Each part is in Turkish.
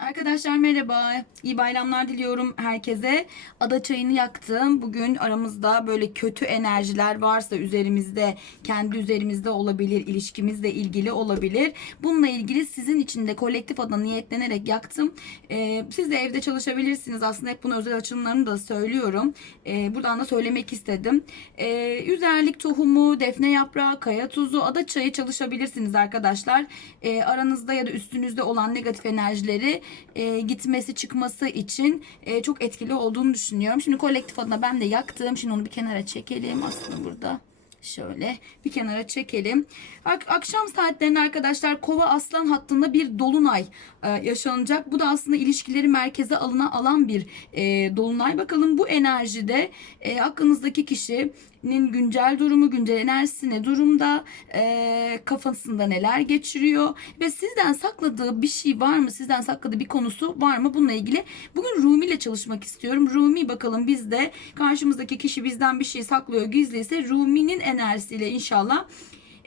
Arkadaşlar merhaba. İyi bayramlar diliyorum herkese. Ada çayını yaktım. Bugün aramızda böyle kötü enerjiler varsa üzerimizde, kendi üzerimizde olabilir, ilişkimizle ilgili olabilir. Bununla ilgili sizin için de kolektif adına niyetlenerek yaktım. Ee, siz de evde çalışabilirsiniz. Aslında hep bunu özel açılımlarını da söylüyorum. Ee, buradan da söylemek istedim. Ee, üzerlik tohumu, defne yaprağı, kaya tuzu, ada çayı çalışabilirsiniz arkadaşlar. Ee, aranızda ya da üstünüzde olan negatif enerjileri e, gitmesi çıkması için e, çok etkili olduğunu düşünüyorum. Şimdi kolektif adına ben de yaktım. Şimdi onu bir kenara çekelim aslında burada. Şöyle bir kenara çekelim. Ak- akşam saatlerinde arkadaşlar kova aslan hattında bir dolunay e, yaşanacak. Bu da aslında ilişkileri merkeze alına alan bir e, dolunay. Bakalım bu enerjide e, aklınızdaki kişinin güncel durumu, güncel enerjisi ne durumda, e, kafasında neler geçiriyor ve sizden sakladığı bir şey var mı? Sizden sakladığı bir konusu var mı? Bununla ilgili bugün Rumi ile çalışmak istiyorum. Rumi bakalım bizde karşımızdaki kişi bizden bir şey saklıyor, gizliyse Rumi'nin enerjisiyle inşallah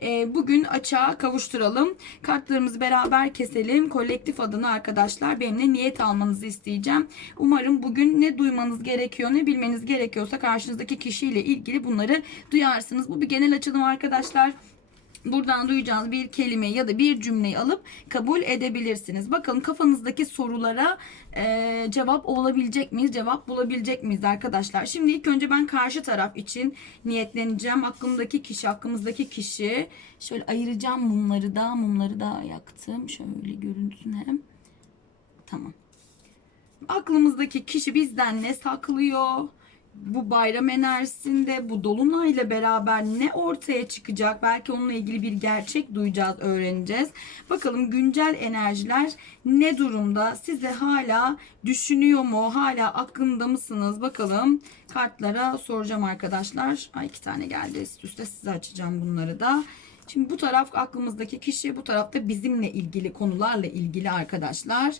e, bugün açığa kavuşturalım. Kartlarımızı beraber keselim. Kolektif adına arkadaşlar benimle niyet almanızı isteyeceğim. Umarım bugün ne duymanız gerekiyor ne bilmeniz gerekiyorsa karşınızdaki kişiyle ilgili bunları duyarsınız. Bu bir genel açılım arkadaşlar. Buradan duyacağınız bir kelime ya da bir cümleyi alıp kabul edebilirsiniz. Bakalım kafanızdaki sorulara e, cevap olabilecek miyiz? Cevap bulabilecek miyiz arkadaşlar? Şimdi ilk önce ben karşı taraf için niyetleneceğim. Aklımdaki kişi, aklımızdaki kişi. Şöyle ayıracağım mumları da. Mumları da yaktım. Şöyle görünsün hem. Tamam. Aklımızdaki kişi bizden ne saklıyor? Bu bayram enerjisinde bu dolunayla beraber ne ortaya çıkacak? Belki onunla ilgili bir gerçek duyacağız, öğreneceğiz. Bakalım güncel enerjiler ne durumda? Size hala düşünüyor mu? Hala aklında mısınız? Bakalım kartlara soracağım arkadaşlar. Ay iki tane geldi üst üste size açacağım bunları da. Şimdi bu taraf aklımızdaki kişi, bu tarafta bizimle ilgili konularla ilgili arkadaşlar.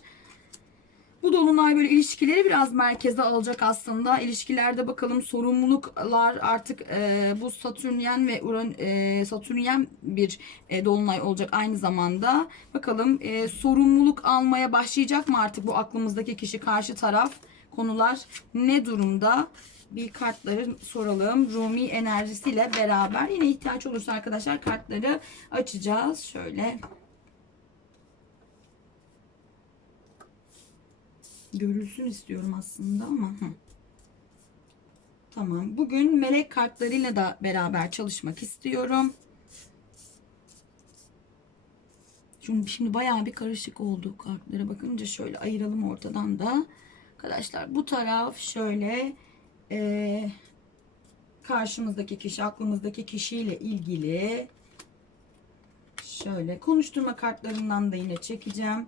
Bu dolunay böyle ilişkileri biraz merkeze alacak aslında. İlişkilerde bakalım sorumluluklar artık e, bu Satürnyen ve Uran e, Satürnyen bir e, dolunay olacak aynı zamanda. Bakalım e, sorumluluk almaya başlayacak mı artık bu aklımızdaki kişi karşı taraf konular ne durumda? Bir kartları soralım. Rumi enerjisiyle beraber yine ihtiyaç olursa arkadaşlar kartları açacağız. Şöyle görülsün istiyorum aslında ama. Hı. Tamam. Bugün melek kartlarıyla da beraber çalışmak istiyorum. Şimdi, şimdi bayağı bir karışık oldu kartlara bakınca şöyle ayıralım ortadan da. Arkadaşlar bu taraf şöyle e, karşımızdaki kişi aklımızdaki kişiyle ilgili şöyle konuşturma kartlarından da yine çekeceğim.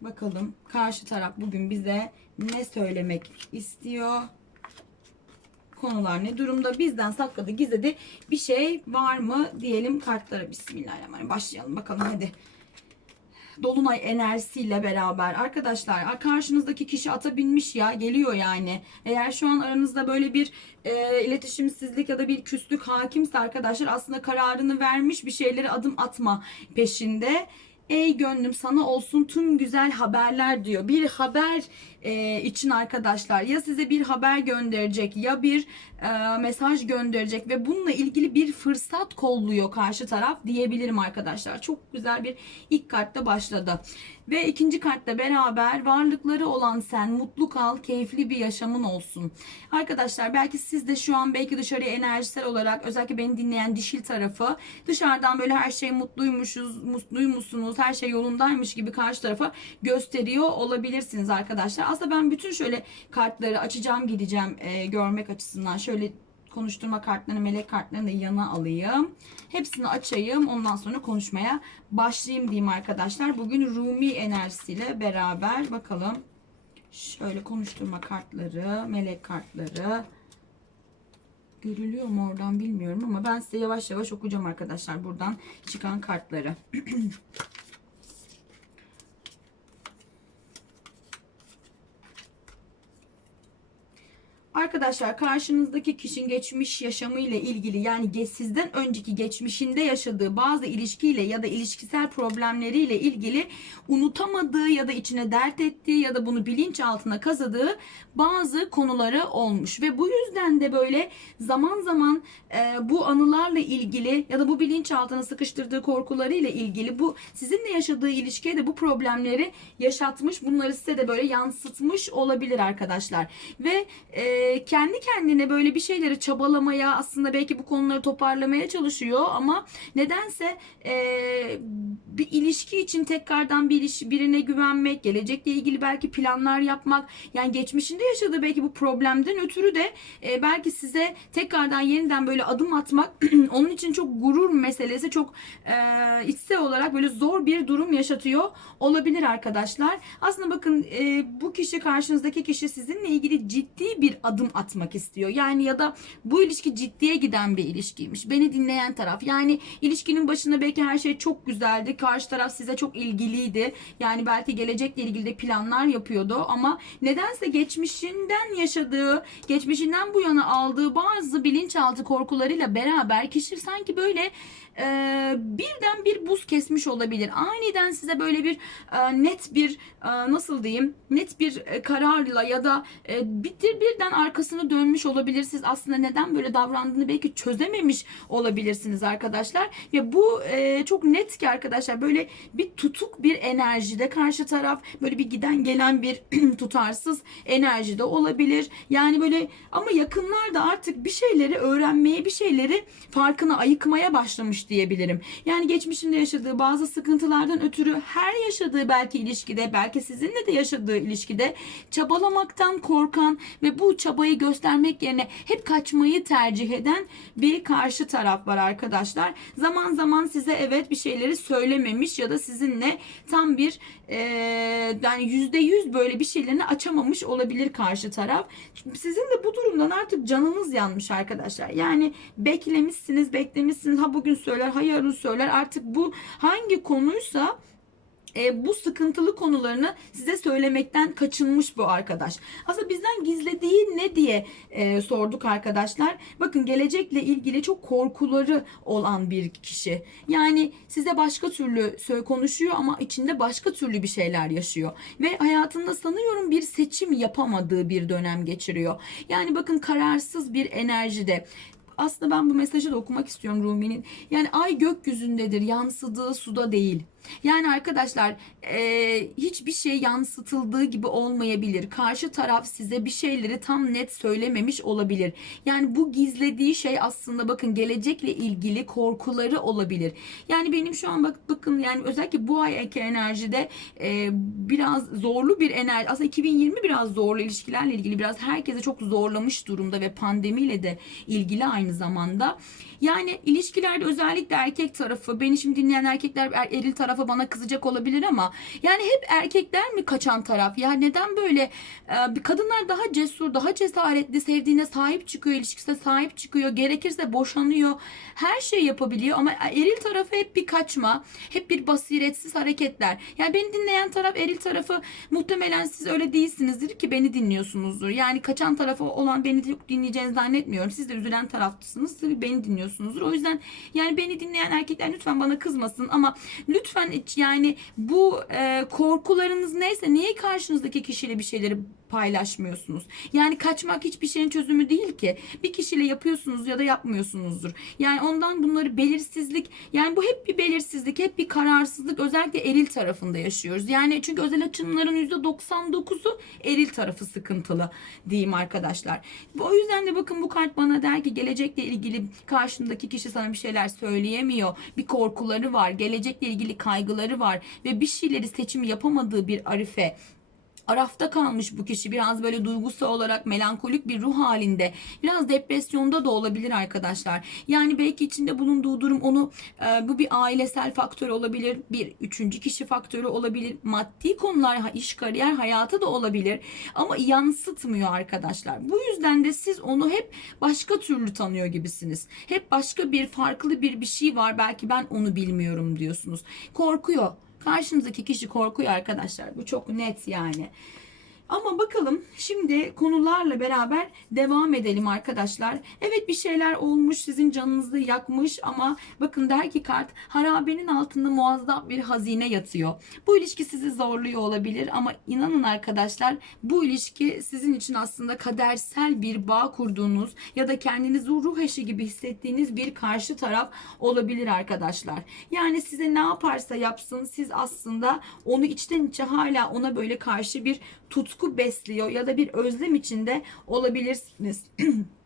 Bakalım karşı taraf bugün bize ne söylemek istiyor? Konular ne durumda? Bizden sakladı, gizledi bir şey var mı diyelim kartlara. Bismillahirrahmanirrahim. Başlayalım bakalım hadi. Dolunay enerjisiyle beraber arkadaşlar karşınızdaki kişi ata binmiş ya geliyor yani. Eğer şu an aranızda böyle bir e, iletişimsizlik ya da bir küslük hakimse arkadaşlar aslında kararını vermiş bir şeylere adım atma peşinde. Ey gönlüm sana olsun tüm güzel haberler diyor. Bir haber e, için arkadaşlar ya size bir haber gönderecek ya bir e, mesaj gönderecek ve bununla ilgili bir fırsat kolluyor karşı taraf diyebilirim arkadaşlar. Çok güzel bir ilk kartta başladı. Ve ikinci kartta beraber varlıkları olan sen mutlu kal, keyifli bir yaşamın olsun. Arkadaşlar belki siz de şu an belki dışarıya enerjisel olarak özellikle beni dinleyen dişil tarafı dışarıdan böyle her şey mutluymuşuz, mutluymuşsunuz, her şey yolundaymış gibi karşı tarafa gösteriyor olabilirsiniz arkadaşlar. Aslında ben bütün şöyle kartları açacağım gideceğim e, görmek açısından. Şöyle konuşturma kartlarını, melek kartlarını da yana alayım. Hepsini açayım. Ondan sonra konuşmaya başlayayım diyeyim arkadaşlar. Bugün Rumi enerjisiyle beraber bakalım. Şöyle konuşturma kartları, melek kartları. Görülüyor mu oradan bilmiyorum ama ben size yavaş yavaş okuyacağım arkadaşlar buradan çıkan kartları. Arkadaşlar karşınızdaki kişinin geçmiş yaşamı ile ilgili yani sizden önceki geçmişinde yaşadığı bazı ilişkiyle ya da ilişkisel problemleriyle ilgili unutamadığı ya da içine dert ettiği ya da bunu bilinçaltına kazıdığı bazı konuları olmuş. Ve bu yüzden de böyle zaman zaman e, bu anılarla ilgili ya da bu bilinçaltına sıkıştırdığı korkularıyla ilgili bu sizinle yaşadığı ilişkiye de bu problemleri yaşatmış bunları size de böyle yansıtmış olabilir arkadaşlar. Ve e, kendi kendine böyle bir şeyleri çabalamaya aslında belki bu konuları toparlamaya çalışıyor ama nedense e, bir ilişki için tekrardan bir ilişki birine güvenmek gelecekle ilgili belki planlar yapmak yani geçmişinde yaşadığı belki bu problemden ötürü de e, belki size tekrardan yeniden böyle adım atmak onun için çok gurur meselesi çok e, içsel olarak böyle zor bir durum yaşatıyor olabilir arkadaşlar. Aslında bakın e, bu kişi karşınızdaki kişi sizinle ilgili ciddi bir adım atmak istiyor. Yani ya da bu ilişki ciddiye giden bir ilişkiymiş. Beni dinleyen taraf. Yani ilişkinin başında belki her şey çok güzeldi. Karşı taraf size çok ilgiliydi. Yani belki gelecekle ilgili de planlar yapıyordu ama nedense geçmişinden yaşadığı, geçmişinden bu yana aldığı bazı bilinçaltı korkularıyla beraber kişi sanki böyle e, birden bir buz kesmiş olabilir. Aniden size böyle bir e, net bir e, nasıl diyeyim net bir kararla ya da e, bitir birden arkasını dönmüş olabilir. Siz aslında neden böyle davrandığını belki çözememiş olabilirsiniz arkadaşlar. Ve bu e, çok net ki arkadaşlar böyle bir tutuk bir enerjide karşı taraf böyle bir giden gelen bir tutarsız enerjide olabilir. Yani böyle ama yakınlarda artık bir şeyleri öğrenmeye bir şeyleri farkına ayıkmaya başlamış diyebilirim. Yani geçmişinde yaşadığı bazı sıkıntılardan ötürü her yaşadığı belki ilişkide belki sizinle de yaşadığı ilişkide çabalamaktan korkan ve bu çabayı göstermek yerine hep kaçmayı tercih eden bir karşı taraf var arkadaşlar. Zaman zaman size evet bir şeyleri söylememiş ya da sizinle tam bir e, yani yüzde yüz böyle bir şeylerini açamamış olabilir karşı taraf. Sizin de bu durumdan artık canınız yanmış arkadaşlar. Yani beklemişsiniz, beklemişsiniz. Ha bugün söyler, ha yarın söyler. Artık bu hangi konuysa e, bu sıkıntılı konularını size söylemekten kaçınmış bu arkadaş. Aslında bizden gizlediği ne diye e, sorduk arkadaşlar. Bakın gelecekle ilgili çok korkuları olan bir kişi. Yani size başka türlü konuşuyor ama içinde başka türlü bir şeyler yaşıyor. Ve hayatında sanıyorum bir seçim yapamadığı bir dönem geçiriyor. Yani bakın kararsız bir enerjide aslında ben bu mesajı da okumak istiyorum Rumi'nin. Yani ay gökyüzündedir, yansıdığı suda değil. Yani arkadaşlar e, hiçbir şey yansıtıldığı gibi olmayabilir. Karşı taraf size bir şeyleri tam net söylememiş olabilir. Yani bu gizlediği şey aslında bakın gelecekle ilgili korkuları olabilir. Yani benim şu an bak bakın yani özellikle bu ayki enerjide e, biraz zorlu bir enerji. Aslında 2020 biraz zorlu ilişkilerle ilgili biraz herkese çok zorlamış durumda ve pandemiyle de ilgili aynı zamanda. Yani ilişkilerde özellikle erkek tarafı beni şimdi dinleyen erkekler er- eril tarafa bana kızacak olabilir ama yani hep erkekler mi kaçan taraf? Ya neden böyle e, kadınlar daha cesur, daha cesaretli, sevdiğine sahip çıkıyor, ilişkisine sahip çıkıyor, gerekirse boşanıyor. Her şey yapabiliyor ama eril tarafı hep bir kaçma, hep bir basiretsiz hareketler. Yani beni dinleyen taraf eril tarafı muhtemelen siz öyle değilsinizdir ki beni dinliyorsunuzdur. Yani kaçan tarafı olan beni çok dinleyeceğinizi zannetmiyorum. Siz de üzülen taraftasınız. Tabii beni dinliyorsunuzdur. O yüzden yani beni dinleyen erkekler lütfen bana kızmasın ama lütfen hiç yani bu e, korkularınız neyse niye karşınızdaki kişiyle bir şeyleri paylaşmıyorsunuz? Yani kaçmak hiçbir şeyin çözümü değil ki. Bir kişiyle yapıyorsunuz ya da yapmıyorsunuzdur. Yani ondan bunları belirsizlik yani bu hep bir belirsizlik, hep bir kararsızlık özellikle eril tarafında yaşıyoruz. Yani çünkü özel açımların %99'u eril tarafı sıkıntılı diyeyim arkadaşlar. O yüzden de bakın bu kart bana der ki gelecekle ilgili karşındaki kişi sana bir şeyler söyleyemiyor. Bir korkuları var, gelecekle ilgili kaygıları var ve bir şeyleri seçim yapamadığı bir arife arafta kalmış bu kişi. Biraz böyle duygusal olarak melankolik bir ruh halinde. Biraz depresyonda da olabilir arkadaşlar. Yani belki içinde bulunduğu durum onu e, bu bir ailesel faktör olabilir bir üçüncü kişi faktörü olabilir maddi konular iş kariyer hayatı da olabilir. Ama yansıtmıyor arkadaşlar. Bu yüzden de siz onu hep başka türlü tanıyor gibisiniz. Hep başka bir farklı bir bir şey var. Belki ben onu bilmiyorum diyorsunuz. Korkuyor Karşınızdaki kişi korkuyor arkadaşlar. Bu çok net yani. Ama bakalım şimdi konularla beraber devam edelim arkadaşlar. Evet bir şeyler olmuş sizin canınızı yakmış ama bakın der ki kart harabenin altında muazzam bir hazine yatıyor. Bu ilişki sizi zorluyor olabilir ama inanın arkadaşlar bu ilişki sizin için aslında kadersel bir bağ kurduğunuz ya da kendinizi ruh eşi gibi hissettiğiniz bir karşı taraf olabilir arkadaşlar. Yani size ne yaparsa yapsın siz aslında onu içten içe hala ona böyle karşı bir tutku besliyor ya da bir özlem içinde olabilirsiniz.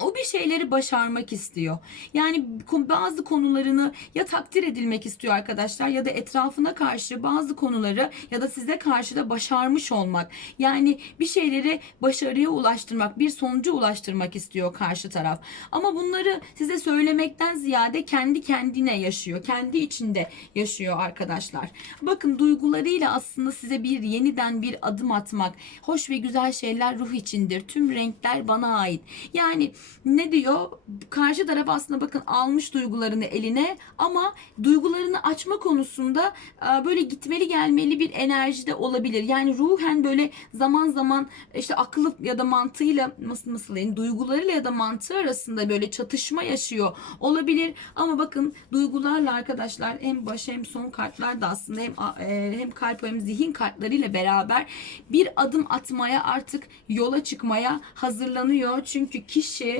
O bir şeyleri başarmak istiyor. Yani bazı konularını ya takdir edilmek istiyor arkadaşlar ya da etrafına karşı bazı konuları ya da size karşı da başarmış olmak. Yani bir şeyleri başarıya ulaştırmak, bir sonuca ulaştırmak istiyor karşı taraf. Ama bunları size söylemekten ziyade kendi kendine yaşıyor. Kendi içinde yaşıyor arkadaşlar. Bakın duygularıyla aslında size bir yeniden bir adım atmak, hoş ve güzel şeyler ruh içindir. Tüm renkler bana ait. Yani ne diyor? Karşı taraf aslında bakın almış duygularını eline ama duygularını açma konusunda e, böyle gitmeli gelmeli bir enerjide olabilir. Yani ruhen böyle zaman zaman işte aklı ya da mantığıyla nasıl nasıl diyeyim duygularıyla ya da mantığı arasında böyle çatışma yaşıyor olabilir. Ama bakın duygularla arkadaşlar hem baş hem son kartlar da aslında hem e, hem kalp hem zihin kartlarıyla beraber bir adım atmaya artık yola çıkmaya hazırlanıyor. Çünkü kişi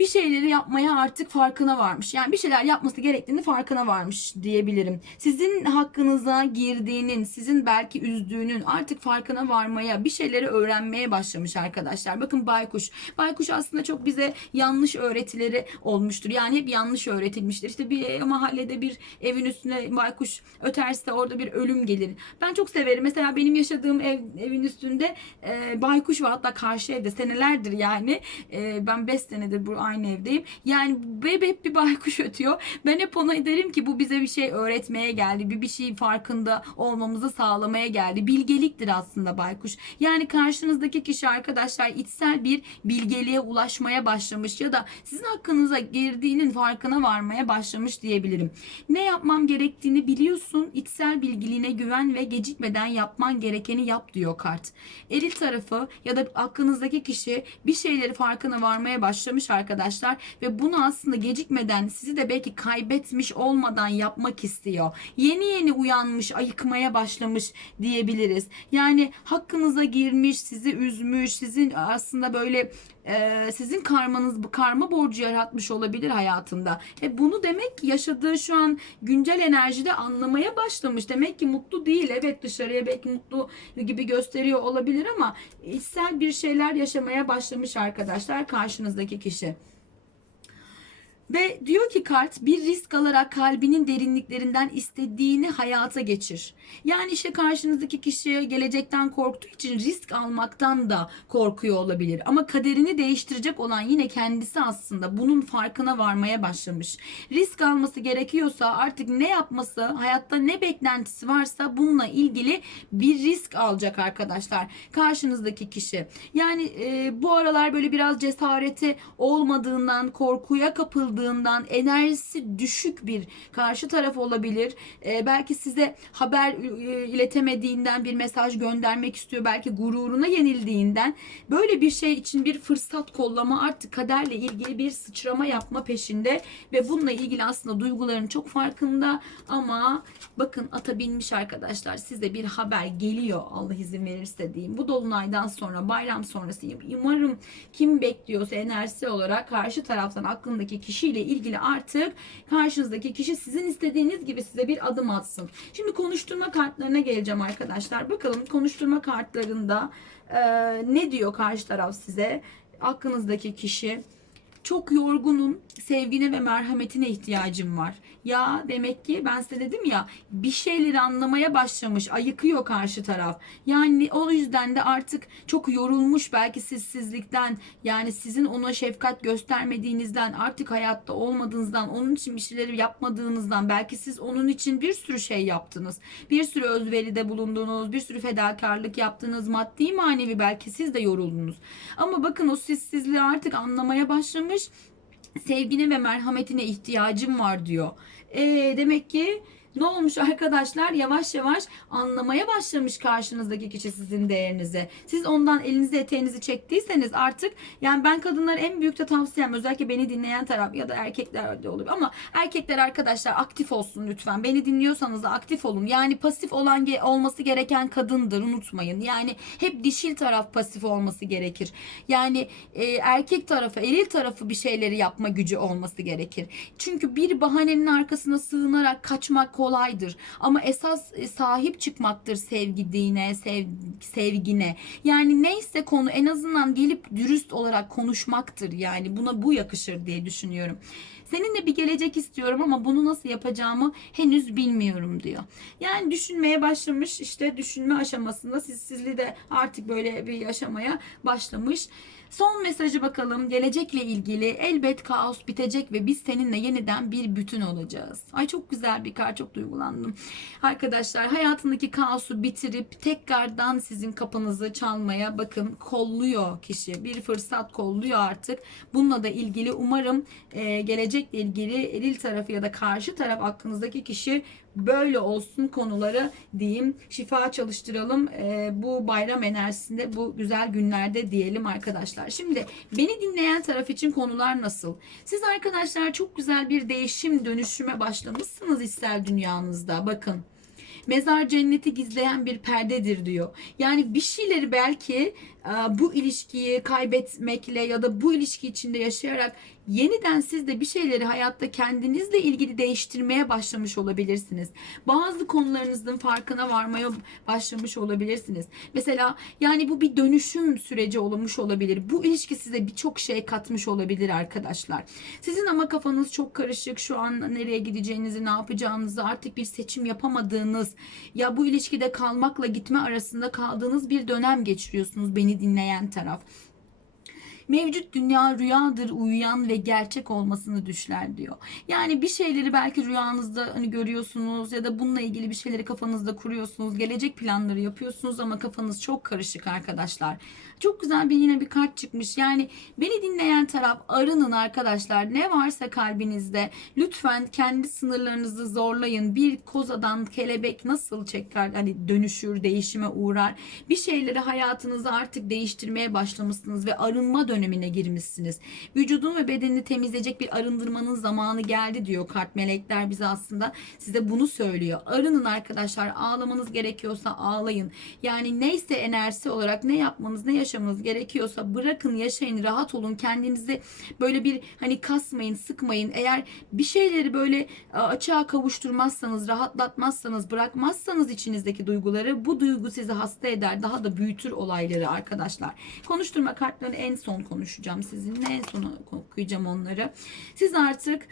bir şeyleri yapmaya artık farkına varmış. Yani bir şeyler yapması gerektiğini farkına varmış diyebilirim. Sizin hakkınıza girdiğinin, sizin belki üzdüğünün artık farkına varmaya, bir şeyleri öğrenmeye başlamış arkadaşlar. Bakın baykuş. Baykuş aslında çok bize yanlış öğretileri olmuştur. Yani hep yanlış öğretilmiştir. İşte bir mahallede bir evin üstüne baykuş öterse orada bir ölüm gelir. Ben çok severim. Mesela benim yaşadığım ev, evin üstünde e, baykuş var. Hatta karşı evde senelerdir yani. E, ben 5 senedir bu aynı evdeyim. Yani hep, hep bir baykuş ötüyor. Ben hep ona derim ki bu bize bir şey öğretmeye geldi. Bir bir şey farkında olmamızı sağlamaya geldi. Bilgeliktir aslında baykuş. Yani karşınızdaki kişi arkadaşlar içsel bir bilgeliğe ulaşmaya başlamış ya da sizin hakkınıza girdiğinin farkına varmaya başlamış diyebilirim. Ne yapmam gerektiğini biliyorsun. İçsel bilgiliğine güven ve gecikmeden yapman gerekeni yap diyor kart. Eril tarafı ya da aklınızdaki kişi bir şeyleri farkına varmaya başlamış arkadaşlar ve bunu aslında gecikmeden sizi de belki kaybetmiş olmadan yapmak istiyor. Yeni yeni uyanmış, ayıkmaya başlamış diyebiliriz. Yani hakkınıza girmiş, sizi üzmüş, sizin aslında böyle e, sizin karmanız bu karma borcu yaratmış olabilir hayatında. E bunu demek ki yaşadığı şu an güncel enerjide anlamaya başlamış. Demek ki mutlu değil. Evet dışarıya belki mutlu gibi gösteriyor olabilir ama içsel bir şeyler yaşamaya başlamış arkadaşlar karşınızdaki kişi. Ve diyor ki kart bir risk alarak kalbinin derinliklerinden istediğini hayata geçir. Yani işte karşınızdaki kişi gelecekten korktuğu için risk almaktan da korkuyor olabilir. Ama kaderini değiştirecek olan yine kendisi aslında bunun farkına varmaya başlamış. Risk alması gerekiyorsa artık ne yapması, hayatta ne beklentisi varsa bununla ilgili bir risk alacak arkadaşlar. Karşınızdaki kişi. Yani e, bu aralar böyle biraz cesareti olmadığından, korkuya kapıldığından, enerjisi düşük bir karşı taraf olabilir. E, belki size haber e, iletemediğinden bir mesaj göndermek istiyor. Belki gururuna yenildiğinden böyle bir şey için bir fırsat kollama artık kaderle ilgili bir sıçrama yapma peşinde ve bununla ilgili aslında duyguların çok farkında ama bakın atabilmiş arkadaşlar size bir haber geliyor Allah izin verirse diyeyim. Bu dolunaydan sonra bayram sonrası umarım kim bekliyorsa enerjisi olarak karşı taraftan aklındaki kişiyle ilgili artık karşınızdaki kişi sizin istediğiniz gibi size bir adım atsın. Şimdi konuşturma kartlarına geleceğim arkadaşlar. Bakalım konuşturma kartlarında e, ne diyor karşı taraf size? Aklınızdaki kişi çok yorgunum. Sevgine ve merhametine ihtiyacım var. Ya demek ki ben size dedim ya bir şeyleri anlamaya başlamış. Ayıkıyor karşı taraf. Yani o yüzden de artık çok yorulmuş belki sizsizlikten yani sizin ona şefkat göstermediğinizden artık hayatta olmadığınızdan onun için bir şeyleri yapmadığınızdan belki siz onun için bir sürü şey yaptınız. Bir sürü özveride bulundunuz. Bir sürü fedakarlık yaptınız. Maddi manevi belki siz de yoruldunuz. Ama bakın o sizsizliği artık anlamaya başlamış sevgine ve merhametine ihtiyacım var diyor. E, demek ki ne olmuş arkadaşlar? Yavaş yavaş anlamaya başlamış karşınızdaki kişi sizin değerinizi. Siz ondan elinizi eteğinizi çektiyseniz artık yani ben kadınlara en büyük de tavsiyem özellikle beni dinleyen taraf ya da erkekler de olur ama erkekler arkadaşlar aktif olsun lütfen. Beni dinliyorsanız da aktif olun. Yani pasif olan olması gereken kadındır unutmayın. Yani hep dişil taraf pasif olması gerekir. Yani e, erkek tarafı, eril tarafı bir şeyleri yapma gücü olması gerekir. Çünkü bir bahanenin arkasına sığınarak kaçmak kolaydır. Ama esas e, sahip çıkmaktır sevgidine, sev, sevgine. Yani neyse konu en azından gelip dürüst olarak konuşmaktır. Yani buna bu yakışır diye düşünüyorum. Seninle bir gelecek istiyorum ama bunu nasıl yapacağımı henüz bilmiyorum diyor. Yani düşünmeye başlamış işte düşünme aşamasında siz sizli de artık böyle bir yaşamaya başlamış. Son mesajı bakalım. Gelecekle ilgili elbet kaos bitecek ve biz seninle yeniden bir bütün olacağız. Ay çok güzel bir kar çok duygulandım. Arkadaşlar hayatındaki kaosu bitirip tekrardan sizin kapınızı çalmaya bakın kolluyor kişi. Bir fırsat kolluyor artık. Bununla da ilgili umarım e, gelecekle ilgili eril tarafı ya da karşı taraf aklınızdaki kişi böyle olsun konuları diyeyim. Şifa çalıştıralım e, bu bayram enerjisinde bu güzel günlerde diyelim arkadaşlar. Şimdi beni dinleyen taraf için konular nasıl? Siz arkadaşlar çok güzel bir değişim dönüşüme başlamışsınız içsel dünyanızda. Bakın mezar cenneti gizleyen bir perdedir diyor. Yani bir şeyleri belki bu ilişkiyi kaybetmekle ya da bu ilişki içinde yaşayarak yeniden siz de bir şeyleri hayatta kendinizle ilgili değiştirmeye başlamış olabilirsiniz. Bazı konularınızın farkına varmaya başlamış olabilirsiniz. Mesela yani bu bir dönüşüm süreci olmuş olabilir. Bu ilişki size birçok şey katmış olabilir arkadaşlar. Sizin ama kafanız çok karışık. Şu an nereye gideceğinizi, ne yapacağınızı artık bir seçim yapamadığınız ya bu ilişkide kalmakla gitme arasında kaldığınız bir dönem geçiriyorsunuz beni dinleyen taraf. Mevcut dünya rüyadır uyuyan ve gerçek olmasını düşler diyor. Yani bir şeyleri belki rüyanızda hani görüyorsunuz ya da bununla ilgili bir şeyleri kafanızda kuruyorsunuz. Gelecek planları yapıyorsunuz ama kafanız çok karışık arkadaşlar. Çok güzel bir yine bir kart çıkmış. Yani beni dinleyen taraf arının arkadaşlar. Ne varsa kalbinizde lütfen kendi sınırlarınızı zorlayın. Bir kozadan kelebek nasıl çeker hani dönüşür, değişime uğrar. Bir şeyleri hayatınızda artık değiştirmeye başlamışsınız ve arınma dönemine girmişsiniz. Vücudun ve bedenini temizleyecek bir arındırmanın zamanı geldi diyor kart melekler bize aslında size bunu söylüyor. Arının arkadaşlar ağlamanız gerekiyorsa ağlayın. Yani neyse enerjisi olarak ne yapmanız ne yaşamanız gerekiyorsa bırakın yaşayın rahat olun kendinizi böyle bir hani kasmayın sıkmayın. Eğer bir şeyleri böyle e, açığa kavuşturmazsanız rahatlatmazsanız bırakmazsanız içinizdeki duyguları bu duygu sizi hasta eder daha da büyütür olayları arkadaşlar. Konuşturma kartlarını en son konuşacağım sizinle en son okuyacağım onları. Siz artık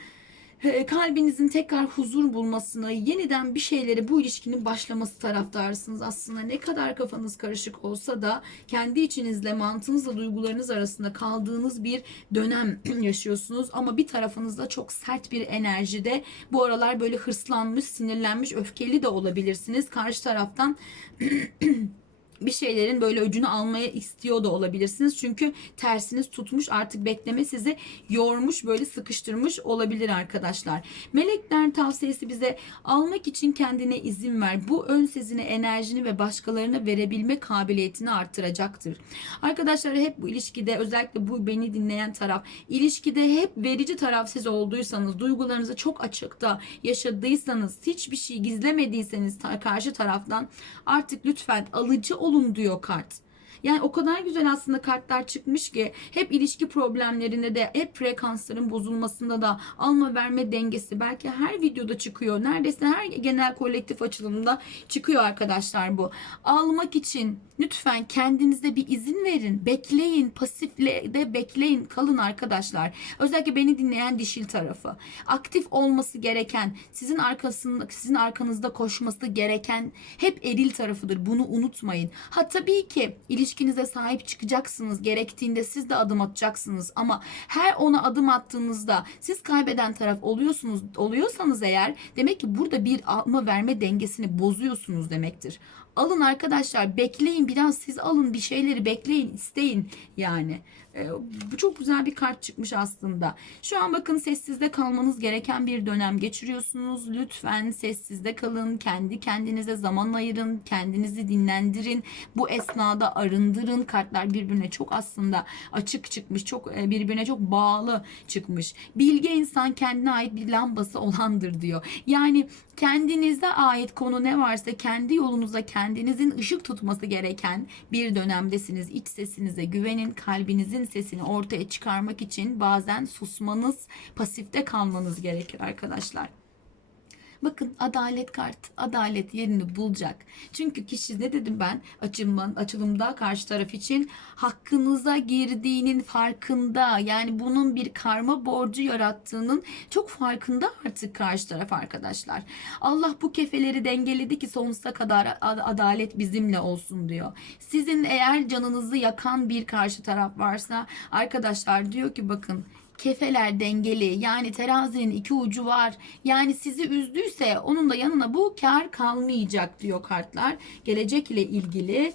kalbinizin tekrar huzur bulmasını, yeniden bir şeyleri bu ilişkinin başlaması taraftarısınız. Aslında ne kadar kafanız karışık olsa da kendi içinizle, mantığınızla, duygularınız arasında kaldığınız bir dönem yaşıyorsunuz. Ama bir tarafınızda çok sert bir enerjide bu aralar böyle hırslanmış, sinirlenmiş, öfkeli de olabilirsiniz. Karşı taraftan bir şeylerin böyle öcünü almaya istiyor da olabilirsiniz. Çünkü tersiniz tutmuş artık bekleme sizi yormuş böyle sıkıştırmış olabilir arkadaşlar. Melekler tavsiyesi bize almak için kendine izin ver. Bu ön sezini enerjini ve başkalarına verebilme kabiliyetini artıracaktır. Arkadaşlar hep bu ilişkide özellikle bu beni dinleyen taraf ilişkide hep verici taraf siz olduysanız duygularınızı çok açıkta yaşadıysanız hiçbir şey gizlemediyseniz karşı taraftan artık lütfen alıcı olun diyor kart. Yani o kadar güzel aslında kartlar çıkmış ki hep ilişki problemlerinde de hep frekansların bozulmasında da alma verme dengesi belki her videoda çıkıyor. Neredeyse her genel kolektif açılımda çıkıyor arkadaşlar bu. Almak için lütfen kendinize bir izin verin. Bekleyin. Pasifle de bekleyin. Kalın arkadaşlar. Özellikle beni dinleyen dişil tarafı. Aktif olması gereken, sizin arkasında sizin arkanızda koşması gereken hep eril tarafıdır. Bunu unutmayın. Ha tabii ki ilişki ilişkinize sahip çıkacaksınız. Gerektiğinde siz de adım atacaksınız. Ama her ona adım attığınızda siz kaybeden taraf oluyorsunuz oluyorsanız eğer demek ki burada bir alma verme dengesini bozuyorsunuz demektir. Alın arkadaşlar bekleyin biraz siz alın bir şeyleri bekleyin isteyin yani. Ee, bu çok güzel bir kart çıkmış aslında. Şu an bakın sessizde kalmanız gereken bir dönem geçiriyorsunuz. Lütfen sessizde kalın. Kendi kendinize zaman ayırın. Kendinizi dinlendirin. Bu esnada arındırın. Kartlar birbirine çok aslında açık çıkmış. Çok e, birbirine çok bağlı çıkmış. Bilge insan kendine ait bir lambası olandır diyor. Yani kendinize ait konu ne varsa kendi yolunuza kendinizin ışık tutması gereken bir dönemdesiniz. İç sesinize güvenin. Kalbinizin sesini ortaya çıkarmak için bazen susmanız, pasifte kalmanız gerekir arkadaşlar. Bakın adalet kartı. Adalet yerini bulacak. Çünkü kişi ne dedim ben açılma, açılımda karşı taraf için hakkınıza girdiğinin farkında. Yani bunun bir karma borcu yarattığının çok farkında artık karşı taraf arkadaşlar. Allah bu kefeleri dengeledi ki sonsuza kadar ad- adalet bizimle olsun diyor. Sizin eğer canınızı yakan bir karşı taraf varsa arkadaşlar diyor ki bakın kefeler dengeli yani terazinin iki ucu var yani sizi üzdüyse onun da yanına bu kar kalmayacak diyor kartlar gelecek ile ilgili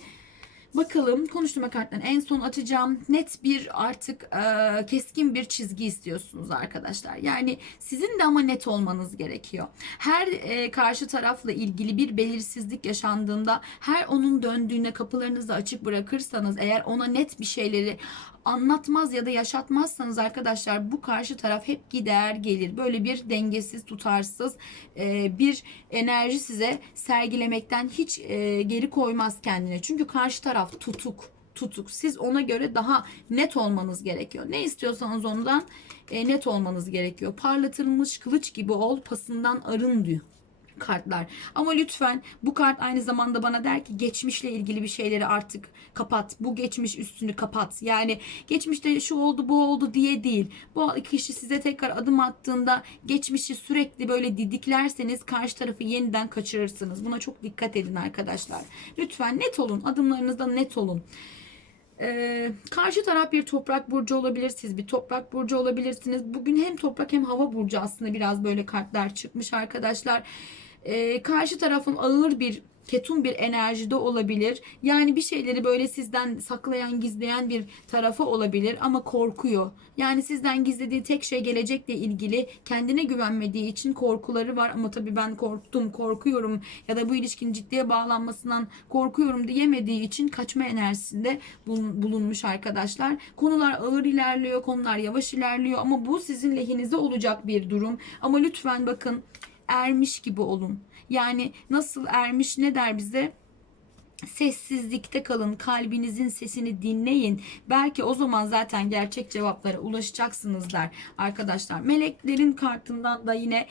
Bakalım konuşturma kartlarını en son atacağım. Net bir artık e, keskin bir çizgi istiyorsunuz arkadaşlar. Yani sizin de ama net olmanız gerekiyor. Her e, karşı tarafla ilgili bir belirsizlik yaşandığında her onun döndüğüne kapılarınızı açık bırakırsanız eğer ona net bir şeyleri anlatmaz ya da yaşatmazsanız arkadaşlar bu karşı taraf hep gider gelir. Böyle bir dengesiz, tutarsız e, bir enerji size sergilemekten hiç e, geri koymaz kendine. Çünkü karşı taraf tutuk tutuk. Siz ona göre daha net olmanız gerekiyor. Ne istiyorsanız ondan e, net olmanız gerekiyor. Parlatılmış kılıç gibi ol, pasından arın diyor kartlar. Ama lütfen bu kart aynı zamanda bana der ki geçmişle ilgili bir şeyleri artık kapat. Bu geçmiş üstünü kapat. Yani geçmişte şu oldu bu oldu diye değil. Bu kişi size tekrar adım attığında geçmişi sürekli böyle didiklerseniz karşı tarafı yeniden kaçırırsınız. Buna çok dikkat edin arkadaşlar. Lütfen net olun. Adımlarınızda net olun. Ee, karşı taraf bir toprak burcu olabilir. Siz bir toprak burcu olabilirsiniz. Bugün hem toprak hem hava burcu aslında biraz böyle kartlar çıkmış arkadaşlar. Ee, karşı tarafın ağır bir ketum bir enerjide olabilir. Yani bir şeyleri böyle sizden saklayan, gizleyen bir tarafı olabilir ama korkuyor. Yani sizden gizlediği tek şey gelecekle ilgili kendine güvenmediği için korkuları var ama tabii ben korktum, korkuyorum ya da bu ilişkinin ciddiye bağlanmasından korkuyorum diyemediği için kaçma enerjisinde bulun- bulunmuş arkadaşlar. Konular ağır ilerliyor, konular yavaş ilerliyor ama bu sizin lehinize olacak bir durum. Ama lütfen bakın ermiş gibi olun. Yani nasıl ermiş ne der bize? Sessizlikte kalın, kalbinizin sesini dinleyin. Belki o zaman zaten gerçek cevaplara ulaşacaksınız der arkadaşlar. Meleklerin kartından da yine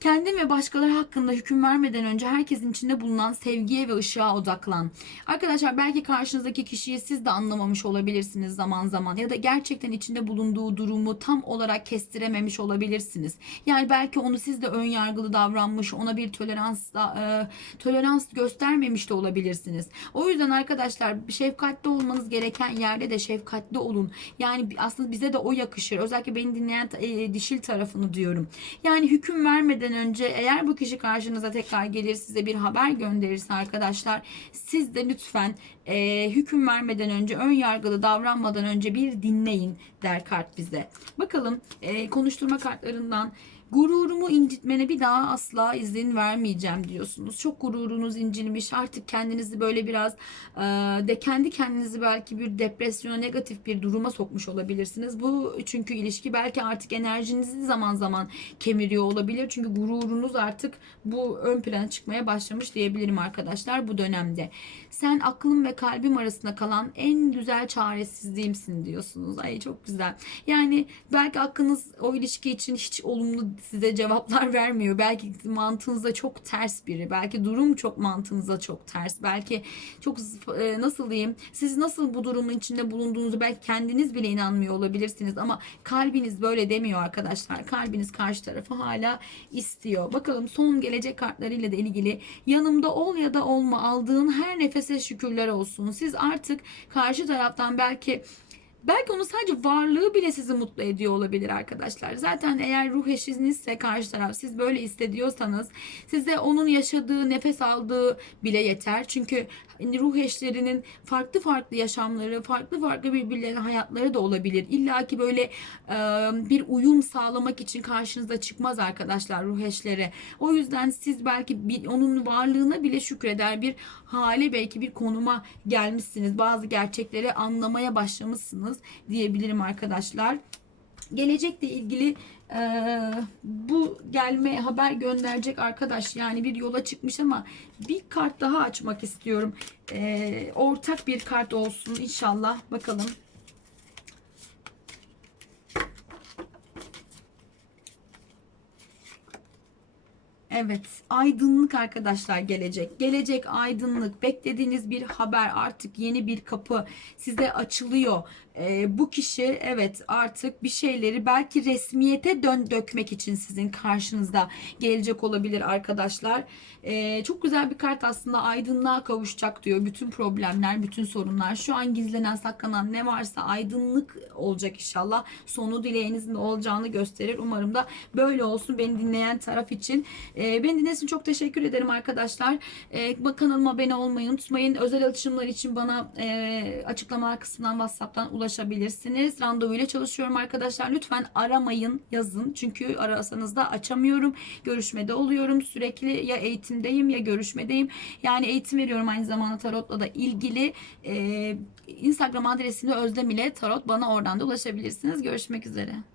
Kendin ve başkaları hakkında hüküm vermeden önce herkesin içinde bulunan sevgiye ve ışığa odaklan. Arkadaşlar belki karşınızdaki kişiyi siz de anlamamış olabilirsiniz zaman zaman ya da gerçekten içinde bulunduğu durumu tam olarak kestirememiş olabilirsiniz. Yani belki onu siz de ön yargılı davranmış, ona bir tolerans e, tolerans göstermemiş de olabilirsiniz. O yüzden arkadaşlar şefkatli olmanız gereken yerde de şefkatli olun. Yani aslında bize de o yakışır. Özellikle beni dinleyen e, dişil tarafını diyorum. Yani hüküm vermeden önce eğer bu kişi karşınıza tekrar gelir size bir haber gönderirse arkadaşlar siz de lütfen e, hüküm vermeden önce ön yargılı davranmadan önce bir dinleyin der kart bize. Bakalım e, konuşturma kartlarından Gururumu incitmene bir daha asla izin vermeyeceğim diyorsunuz. Çok gururunuz incinmiş. Artık kendinizi böyle biraz e, de kendi kendinizi belki bir depresyona, negatif bir duruma sokmuş olabilirsiniz. Bu çünkü ilişki belki artık enerjinizi zaman zaman kemiriyor olabilir. Çünkü gururunuz artık bu ön plana çıkmaya başlamış diyebilirim arkadaşlar bu dönemde. Sen aklım ve kalbim arasında kalan en güzel çaresizliğimsin diyorsunuz. Ay çok güzel. Yani belki aklınız o ilişki için hiç olumlu size cevaplar vermiyor. Belki mantığınıza çok ters biri. Belki durum çok mantığınıza çok ters. Belki çok e, nasıl diyeyim? Siz nasıl bu durumun içinde bulunduğunuzu belki kendiniz bile inanmıyor olabilirsiniz ama kalbiniz böyle demiyor arkadaşlar. Kalbiniz karşı tarafı hala istiyor. Bakalım son gelecek kartlarıyla da ilgili yanımda ol ya da olma aldığın her nefese şükürler olsun. Siz artık karşı taraftan belki Belki onun sadece varlığı bile sizi mutlu ediyor olabilir arkadaşlar. Zaten eğer ruh eşinizse karşı taraf siz böyle hissediyorsanız size onun yaşadığı, nefes aldığı bile yeter. Çünkü hani ruh eşlerinin farklı farklı yaşamları, farklı farklı birbirlerinin hayatları da olabilir. İlla ki böyle e, bir uyum sağlamak için karşınıza çıkmaz arkadaşlar ruh eşleri. O yüzden siz belki bir, onun varlığına bile şükreder bir hale belki bir konuma gelmişsiniz. Bazı gerçekleri anlamaya başlamışsınız diyebilirim arkadaşlar. Gelecekle ilgili e, bu gelme haber gönderecek arkadaş yani bir yola çıkmış ama bir kart daha açmak istiyorum. E, ortak bir kart olsun inşallah. Bakalım. Evet, aydınlık arkadaşlar gelecek. Gelecek aydınlık. Beklediğiniz bir haber artık yeni bir kapı size açılıyor. Ee, bu kişi evet artık bir şeyleri belki resmiyete dön dökmek için sizin karşınızda gelecek olabilir arkadaşlar. Ee, çok güzel bir kart aslında aydınlığa kavuşacak diyor. Bütün problemler, bütün sorunlar. Şu an gizlenen, saklanan ne varsa aydınlık olacak inşallah. Sonu dileğinizin olacağını gösterir. Umarım da böyle olsun beni dinleyen taraf için. Ee, beni dinlediğiniz için çok teşekkür ederim arkadaşlar. Ee, kanalıma abone olmayı unutmayın. Özel açılımlar için bana e, açıklama kısmından WhatsApp'tan ulaşabilirsiniz. Randevuyla çalışıyorum arkadaşlar. Lütfen aramayın, yazın. Çünkü arasanız da açamıyorum. Görüşmede oluyorum. Sürekli ya eğitimdeyim ya görüşmedeyim. Yani eğitim veriyorum aynı zamanda tarotla da ilgili. Ee, Instagram adresini Özlem ile tarot bana oradan da ulaşabilirsiniz. Görüşmek üzere.